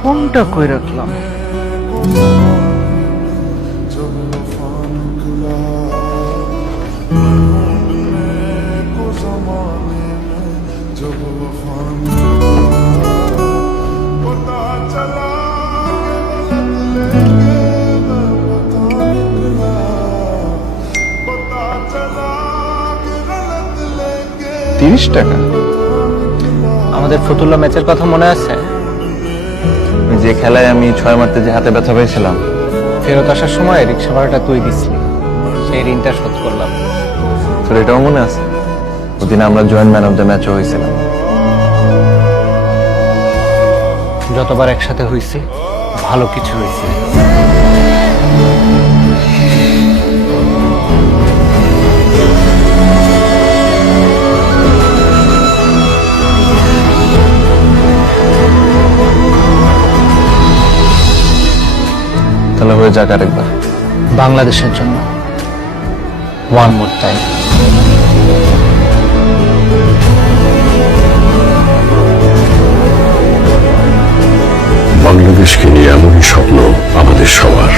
ফোনটা কই রাখলাম? ৳30? আমাদের ফতুল্লা ম্যাচের কথা মনে আছে? যে খেলায় আমি 6 মারতে যে হাতে ব্যথা পেয়েছিলাম। ফেরত আসার সময় রিক্সা ভাড়াটা তুই দিছিলি, সেই ঋণটা শোধ করলাম। তোর এটাও মনে আছে? ওদিন আমরা জয়েন্ট ম্যান অফ দ্য ম্যাচও হয়েছিলাম। যতবার একসাথে হইছি ভালো কিছু হয়েছে। তাহলে হয়ে যাক আরেকবার। বাংলাদেশের জন্য ওয়ান মোর টাইম। বাংলাদেশকে নিয়ে এমনই স্বপ্ন আমাদের সবার।